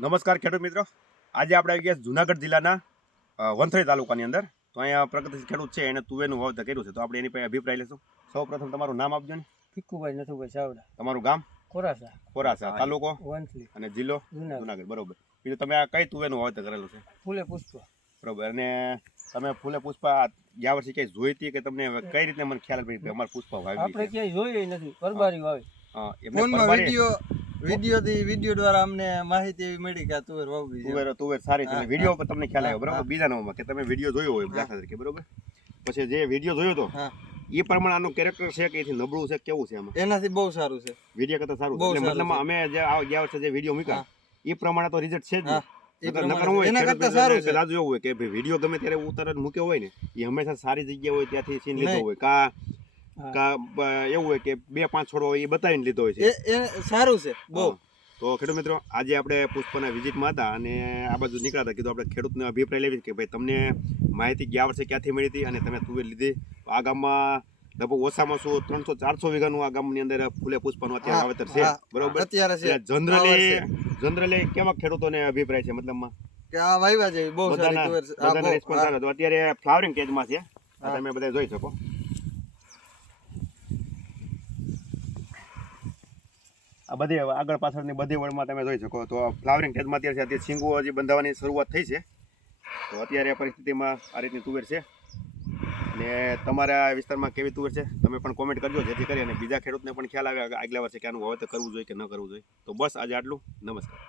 નમસ્કાર ખેડૂત મિત્રો, આજે આપણે આવી ગયા જુનાગઢ જિલ્લાના વંથલી તાલુકાની અંદર. તો અહીંયા પ્રગતિશીલ ખેડૂત છે, એને તુવેરનું વાવેતર કર્યું છે. તો આપણે એની પાસે અભિપ્રાય લેશું. સૌ પ્રથમ તમારું નામ આપજો ને. ભીખુભાઈ નથુભાઈ ચાવડા, તમારું ગામ? ખોરાસા, તાલુકો વંથલી અને જિલ્લો જુનાગઢ. બરોબર. બીજું તમે આ કઈ તુવેરનું વાવેતર કરેલું છે? ફૂલે પુષ્પા. બરોબર. અને તમે ફૂલે પુષ્પા ગયા વર્ષે ક્યાંય જોઈ હતી કે તમને કઈ રીતે મને ખ્યાલ પડી કે અમારે પુષ્પા વાવી આપણે ક્યાંય જોઈએ નથી, પરબારી વાવી. વિડીયો દ્વારા અમને માહિતી એવી મળી કે આ તુવેર વાવવી છે. તુવેર સારી છે. વિડીયો પર તમને ખ્યાલ આવ્યો, બરોબર. બીજા નંબરમાં કે તમે વિડીયો જોયો હોય દાખલા તરીકે, બરોબર. પછી જે વિડીયો જોયો તો એ પ્રમાણે આનું કેરેક્ટર છે કે એથી નબળું છે, કેવું છે આમાં? એનાથી બહુ સારું છે, વિડીયો કરતા સારું છે. મતલબ અમે જે ગયા વર્ષે જે વિડીયો મૂક્યા એ પ્રમાણે તો રિઝલ્ટ છે જ. એના કરતા સારું છે. એવું હોય કે વિડીયો ગમે ત્યારે ઉતાર મૂક્યો હોય ને, એ હંમેશા સારી જગ્યા હોય ત્યાંથી સીન લીધો હોય, કા એવું હોય કે 2-5 છોડો હોય એ બતાવીને લીધો હોય છે. એ સારું છે બહુ. તો ખેડૂત મિત્રો, આજે આપણે પુષ્પના વિઝિટમાં હતા અને આ બાજુ નીકળ્યા હતા. કીધું આપણે ખેડૂતને અભિપ્રાય લેવી કે ભાઈ તમને માહિતી ગયા વર્ષે ક્યાંથી મળી હતી અને તમે તુવેર લીધી. આ ગામમાં લગભગ ઓછામાં ઓછું 300-400 વીઘાનું આ ગામની અંદર ફૂલે પુષ્પાનું અત્યારે વાવેતર છે, બરોબર. જનરલી કેવા ખેડૂતોને અભિપ્રાય છે મતલબમાં કે આ વાવ્યા છે બહુ સારી તુવેર છે. બધાના રિસ્પોન્સ સારો. તો અત્યારે ફ્લાવરિંગ સ્ટેજમાં છે, તમે બધા જોઈ શકો. આ બધી આગળ પાછળની બધી વળમાં તમે જોઈ શકો. તો ફ્લાવરિંગ સ્ટેજમાં અત્યારે છે. અત્યારે સિંગો હજી બંધાવવાની શરૂઆત થઈ છે. તો અત્યારે પરિસ્થિતિમાં આ રીતની તુવેર છે. અને તમારા વિસ્તારમાં કેવી તુવેર છે તમે પણ કોમેન્ટ કરજો, જેથી કરી અને બીજા ખેડૂતને પણ ખ્યાલ આવે આગલા વર્ષે કે આનું વાવેતર કરવું જોઈએ કે ન કરવું જોઈએ. તો બસ આજે આટલું. નમસ્કાર.